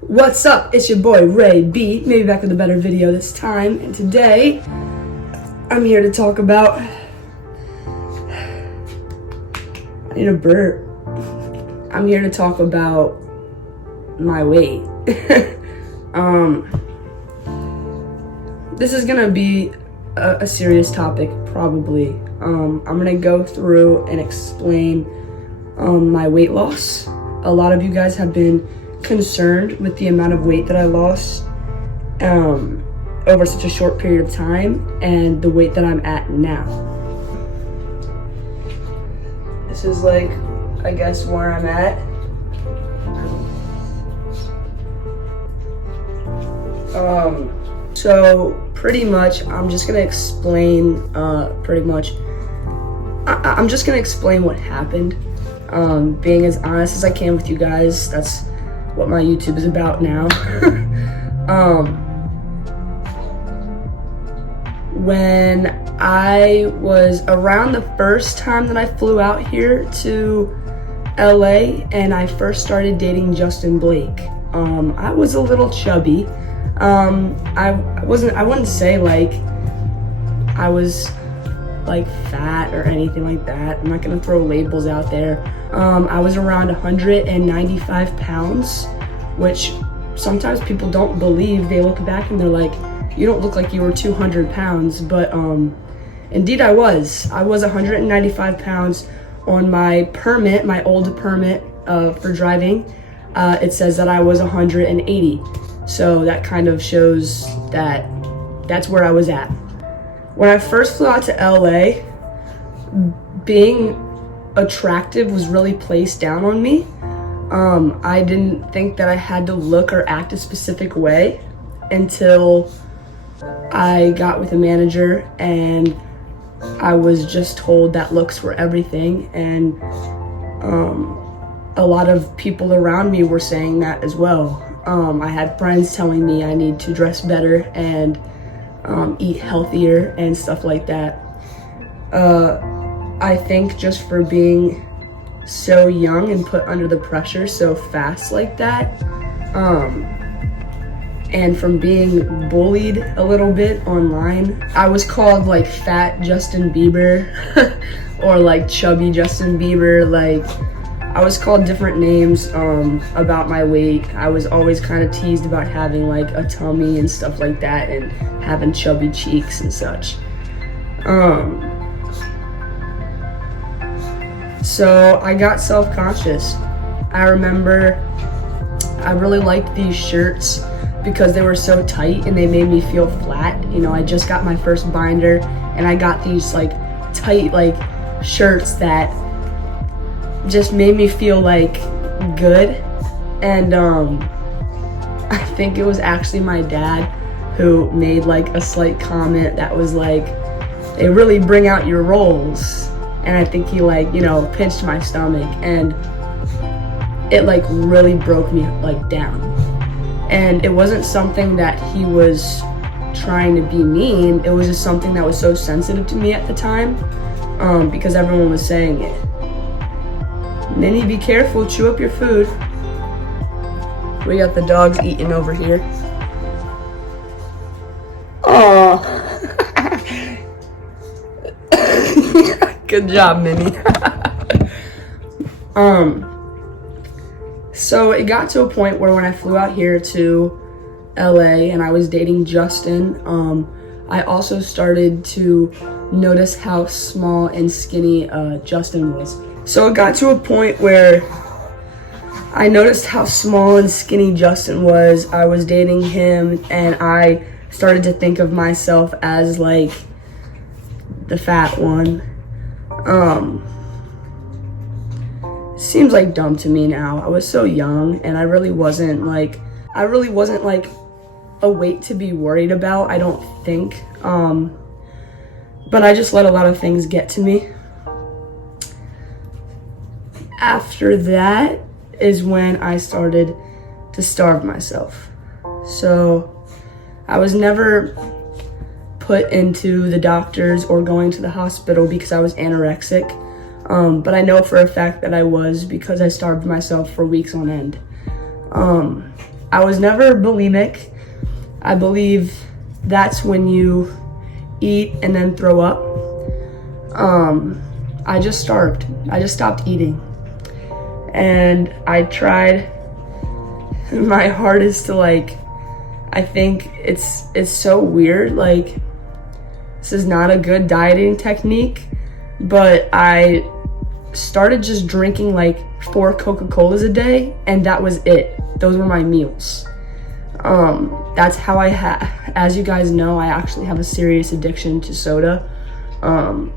What's up? It's your boy Ray B, maybe back with a better video this time, and today I'm here to talk about, I need a burp. I'm here to talk about my weight. This is gonna be a serious topic, probably. I'm gonna go through and explain my weight loss. A lot of you guys have been concerned with the amount of weight that I lost over such a short period of time and the weight that I'm at now. This is like, I guess, where I'm at. So pretty much I'm just gonna explain I'm just gonna explain what happened, being as honest as I can with you guys. That's what my YouTube is about now. When I was around the first time that I flew out here to LA and I first started dating Justin Blake, I was a little chubby. I wouldn't say like I was like fat or anything like that. I'm not gonna throw labels out there. I was around 195 pounds, which sometimes people don't believe. They look back and they're like, you don't look like you were 200 pounds, but indeed I was 195 pounds. On my permit, my old permit for driving, it says that I was 180. So that kind of shows that that's where I was at. When I first flew out to LA, being attractive was really placed down on me. I didn't think that I had to look or act a specific way until I got with a manager and I was just told that looks were everything, and a lot of people around me were saying that as well. I had friends telling me I need to dress better and eat healthier and stuff like that. I think just for being so young and put under the pressure so fast like that, and from being bullied a little bit online, I was called like fat Justin Bieber or like chubby Justin Bieber. Like, I was called different names about my weight. I was always kind of teased about having like a tummy and stuff like that and having chubby cheeks and such. So I got self-conscious. I remember I really liked these shirts because they were so tight and they made me feel flat. You know, I just got my first binder and I got these like tight like shirts that just made me feel like good. And I think it was actually my dad who made like a slight comment that was like, they really bring out your rolls. And I think he like, you know, pinched my stomach and it like really broke me like down. And it wasn't something that he was trying to be mean. It was just something that was so sensitive to me at the time, because everyone was saying it. Minnie, be careful, chew up your food. We got the dogs eating over here. Oh. Good job, Minnie. So it got to a point where when I flew out here to LA and I was dating Justin, I also started to notice how small and skinny Justin was. So it got to a point where I noticed how small and skinny Justin was. I was dating him and I started to think of myself as like the fat one. Seems like dumb to me now. I was so young and I really wasn't like a weight to be worried about, I don't think. But I just let a lot of things get to me. After that is when I started to starve myself. So I was never put into the doctors or going to the hospital because I was anorexic. But I know for a fact that I was, because I starved myself for weeks on end. I was never bulimic. I believe that's when you eat and then throw up. I just starved. I just stopped eating. And I tried my hardest to like, I think it's so weird. Like, this is not a good dieting technique, but I started just drinking like 4 Coca-Colas a day, and that was it. Those were my meals. That's how as you guys know, I actually have a serious addiction to soda,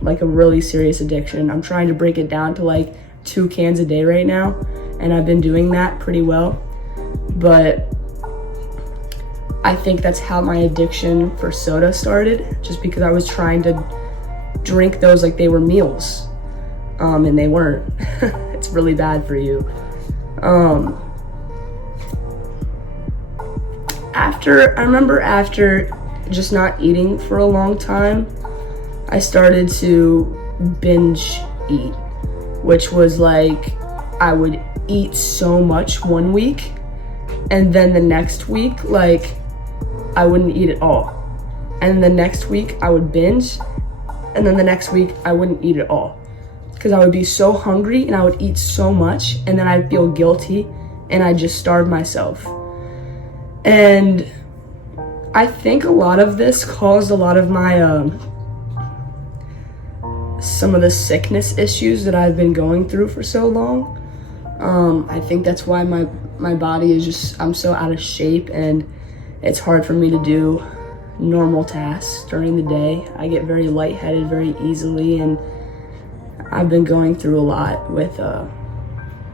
like a really serious addiction. I'm trying to break it down to like 2 cans a day right now, and I've been doing that pretty well. But I think that's how my addiction for soda started, just because I was trying to drink those like they were meals, and they weren't. It's really bad for you. I remember after just not eating for a long time, I started to binge eat, which was like, I would eat so much one week, and then the next week, like, I wouldn't eat at all. And the next week I would binge, and then the next week I wouldn't eat at all. Because I would be so hungry and I would eat so much, and then I'd feel guilty and I'd just starve myself. And I think a lot of this caused a lot of my, some of the sickness issues that I've been going through for so long. I think that's why my body is just, I'm so out of shape, and it's hard for me to do normal tasks during the day. I get very lightheaded very easily, and I've been going through a lot with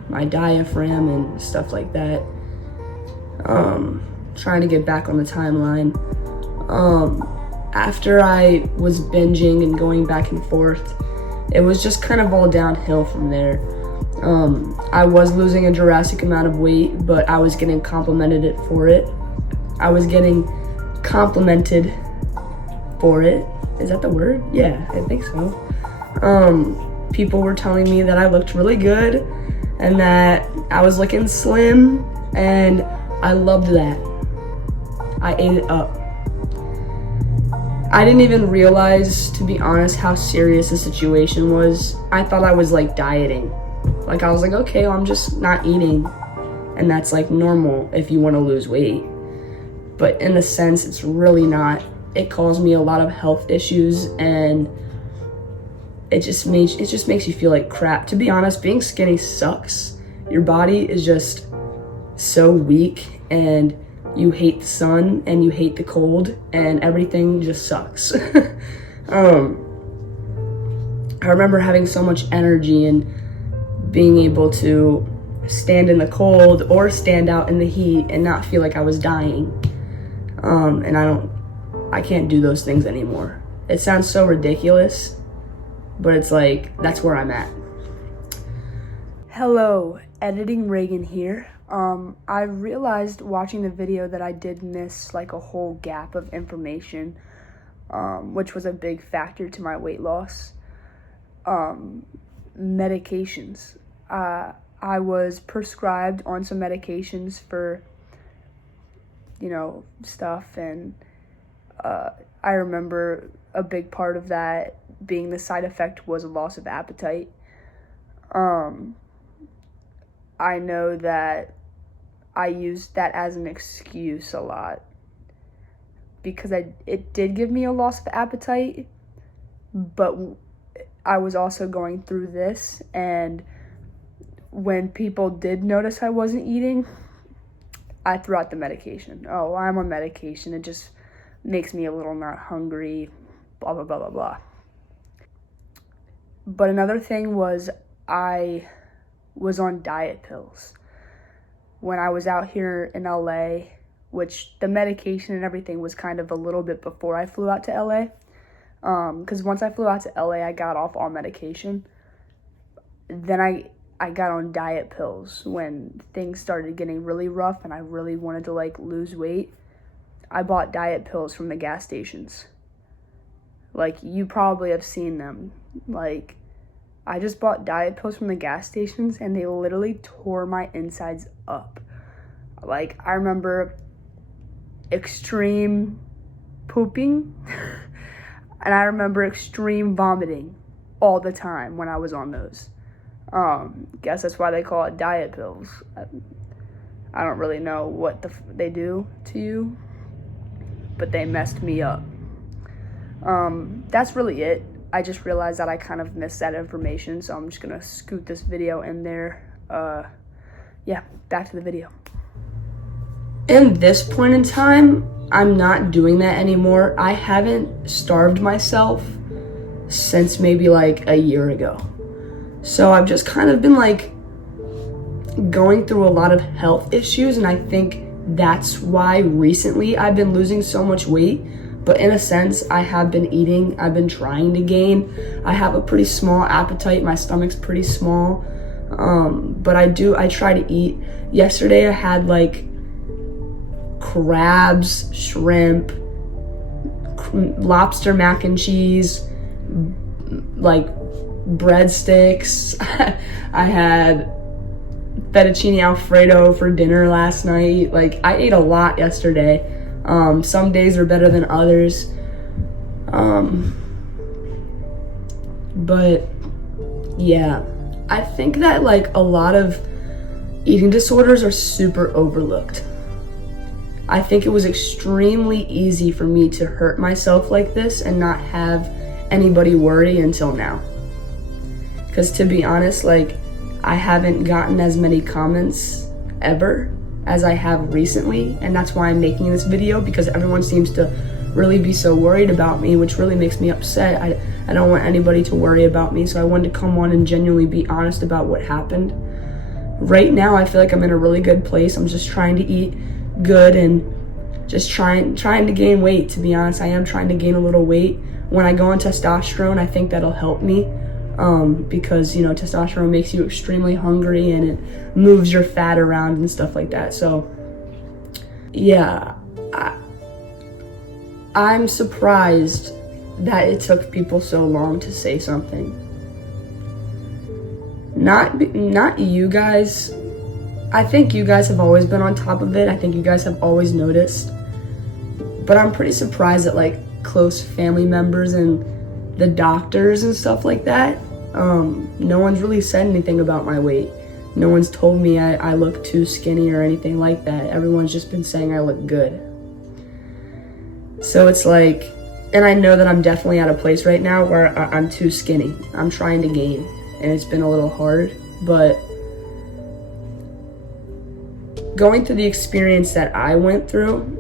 my diaphragm and stuff like that. Trying to get back on the timeline. After I was binging and going back and forth, it was just kind of all downhill from there. I was losing a drastic amount of weight, but I was getting complimented for it. I was getting complimented for it. Is that the word? Yeah, I think so. People were telling me that I looked really good and that I was looking slim, and I loved that. I ate it up. I didn't even realize, to be honest, how serious the situation was. I thought I was like dieting. Like, I was like, okay, well, I'm just not eating, and that's like normal if you want to lose weight. But in a sense, it's really not. It caused me a lot of health issues, and it just makes you feel like crap. To be honest, being skinny sucks. Your body is just so weak, and you hate the sun, and you hate the cold, and everything just sucks. I remember having so much energy and being able to stand in the cold or stand out in the heat and not feel like I was dying. And I can't do those things anymore. It sounds so ridiculous, but it's like, that's where I'm at. Hello, Editing Raegan here. I realized watching the video that I did miss like a whole gap of information, which was a big factor to my weight loss. Medications. I was prescribed on some medications for, stuff, and I remember a big part of that being the side effect was a loss of appetite. I know that I used that as an excuse a lot because it did give me a loss of appetite, but I was also going through this, and when people did notice I wasn't eating, I threw out the medication. Oh, I'm on medication. It just makes me a little not hungry, blah, blah, blah, blah, blah. But another thing was I was on diet pills when I was out here in LA, which the medication and everything was kind of a little bit before I flew out to LA. Because once I flew out to LA, I got off all medication. Then I got on diet pills when things started getting really rough and I really wanted to like lose weight. I bought diet pills from the gas stations. Like, you probably have seen them. Like, I just bought diet pills from the gas stations and they literally tore my insides up. Like, I remember extreme pooping and I remember extreme vomiting all the time when I was on those. Guess that's why they call it diet pills. I don't really know what they do to you, but they messed me up. That's really it. I just realized that I kind of missed that information, so I'm just gonna scoot this video in there. Yeah, back to the video. In this point in time, I'm not doing that anymore. I haven't starved myself since maybe like a year ago. So I've just kind of been like going through a lot of health issues, and I think that's why recently I've been losing so much weight. But in a sense, I have been eating, I've been trying to gain. I have a pretty small appetite, my stomach's pretty small. But I try to eat. Yesterday I had like crabs, shrimp, lobster mac and cheese, like breadsticks. I had fettuccine alfredo for dinner last night. Like, I ate a lot yesterday. Some days are better than others. But yeah, I think that like a lot of eating disorders are super overlooked. I think it was extremely easy for me to hurt myself like this and not have anybody worry until now. Because to be honest, like, I haven't gotten as many comments ever as I have recently, and that's why I'm making this video, because everyone seems to really be so worried about me, which really makes me upset. I don't want anybody to worry about me, so I wanted to come on and genuinely be honest about what happened. Right now, I feel like I'm in a really good place. I'm just trying to eat good and just trying to gain weight. To be honest, I am trying to gain a little weight. When I go on testosterone, I think that'll help me. Because, you know, testosterone makes you extremely hungry and it moves your fat around and stuff like that. So, yeah, I'm surprised that it took people so long to say something. Not you guys. I think you guys have always been on top of it. I think you guys have always noticed. But I'm pretty surprised that, like, close family members and the doctors and stuff like that, no one's really said anything about my weight. No one's told me I look too skinny or anything like that. Everyone's just been saying I look good. So it's like, and I know that I'm definitely at a place right now where I'm too skinny. I'm trying to gain, and it's been a little hard, but going through the experience that I went through,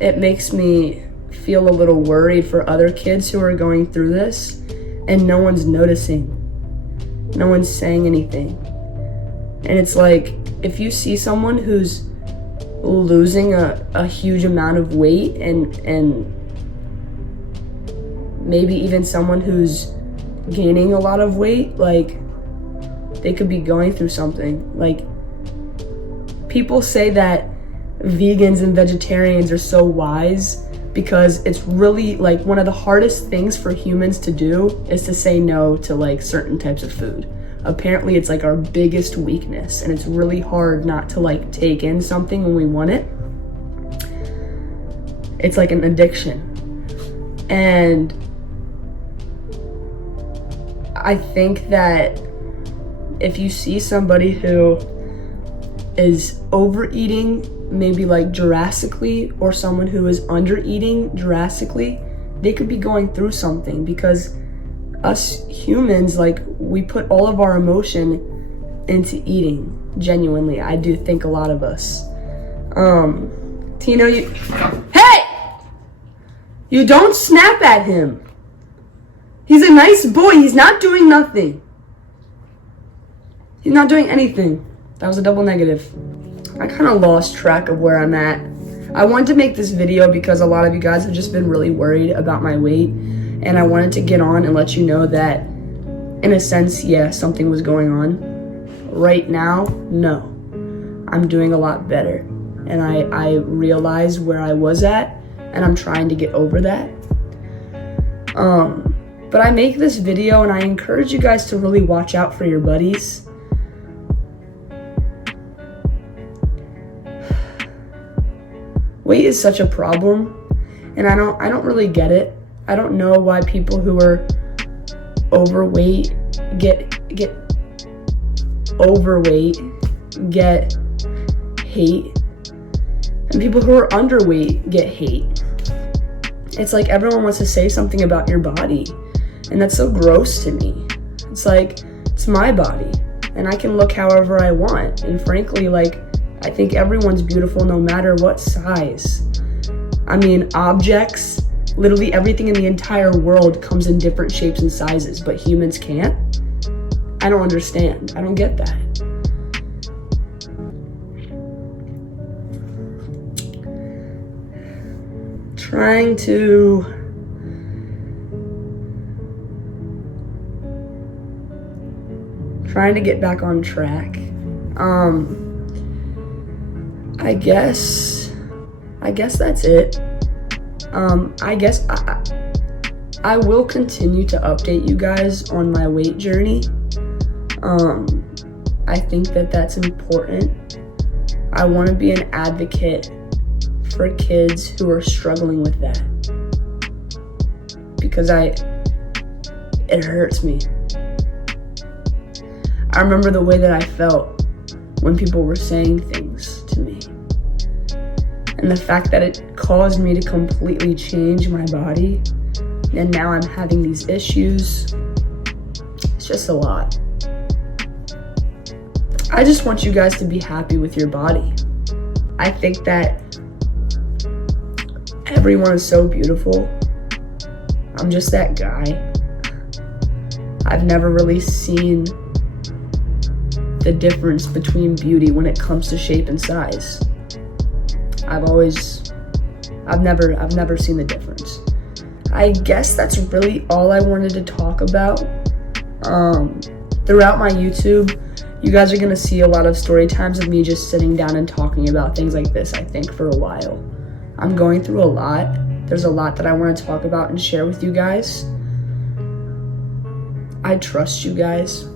it makes me feel a little worried for other kids who are going through this, and no one's noticing. No one's saying anything. And it's like, if you see someone who's losing a huge amount of weight, and maybe even someone who's gaining a lot of weight, like, they could be going through something. Like, people say that vegans and vegetarians are so wise because it's really, like, one of the hardest things for humans to do is to say no to, like, certain types of food. Apparently it's like our biggest weakness, and it's really hard not to, like, take in something when we want it. It's like an addiction. And I think that if you see somebody who is overeating, maybe like drastically, or someone who is undereating drastically, they could be going through something, because us humans, like, we put all of our emotion into eating. Genuinely, I do think a lot of us. Tino, hey! You don't snap at him. He's a nice boy. He's not doing nothing. He's not doing anything. That was a double negative. I kind of lost track of where I'm at. I wanted to make this video because a lot of you guys have just been really worried about my weight, and I wanted to get on and let you know that, in a sense, yeah, something was going on. Right now, no. I'm doing a lot better, and I realized where I was at, and I'm trying to get over that. But I make this video, and I encourage you guys to really watch out for your buddies. weight is such a problem, and I don't really get it. I don't know why people who are overweight get hate, and people who are underweight get hate. It's like everyone wants to say something about your body, and that's so gross to me. It's like, it's my body, and I can look however I want, and frankly, like, I think everyone's beautiful no matter what size. I mean, objects, literally everything in the entire world comes in different shapes and sizes, but humans can't? I don't understand. I don't get that. Trying to get back on track. I guess that's it. I guess I will continue to update you guys on my weight journey. I think that that's important. I want to be an advocate for kids who are struggling with that, because it hurts me. I remember the way that I felt when people were saying things to me, and the fact that it caused me to completely change my body, and now I'm having these issues. It's just a lot. I just want you guys to be happy with your body. I think that everyone is so beautiful. I'm just that guy. I've never really seen the difference between beauty when it comes to shape and size. I've never seen the difference. I guess that's really all I wanted to talk about. Throughout my YouTube, you guys are gonna see a lot of story times of me just sitting down and talking about things like this, I think, for a while. I'm going through a lot. There's a lot that I want to talk about and share with you guys. I trust you guys.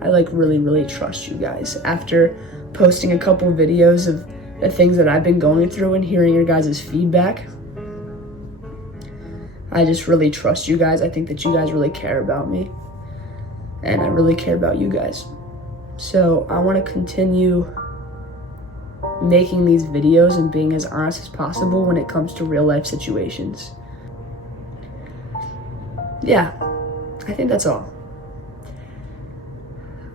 I really, really trust you guys. After posting a couple videos of the things that I've been going through and hearing your guys' feedback, I just really trust you guys. I think that you guys really care about me, and I really care about you guys. So I want to continue making these videos and being as honest as possible when it comes to real life situations. Yeah, I think that's all.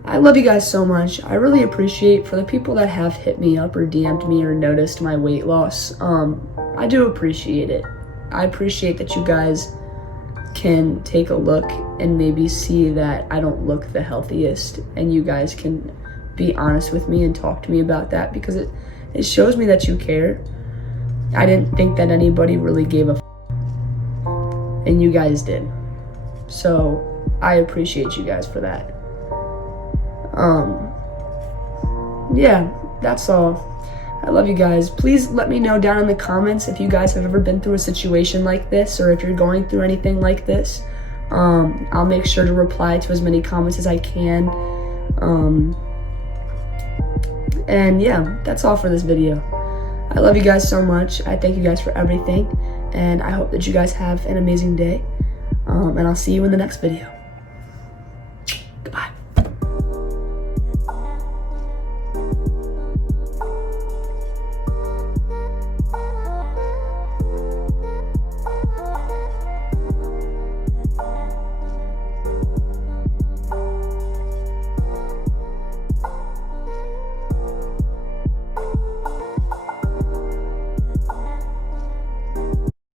I love you guys so much. I really appreciate, for the people that have hit me up or DM'd me or noticed my weight loss, I do appreciate it. I appreciate that you guys can take a look and maybe see that I don't look the healthiest, and you guys can be honest with me and talk to me about that, because it shows me that you care. I didn't think that anybody really gave a and you guys did. So I appreciate you guys for that. Yeah, that's all. I love you guys. Please let me know down in the comments if you guys have ever been through a situation like this, or if you're going through anything like this. I'll make sure to reply to as many comments as I can. And yeah, that's all for this video. I love you guys so much. I thank you guys for everything, and I hope that you guys have an amazing day. And I'll see you in the next video.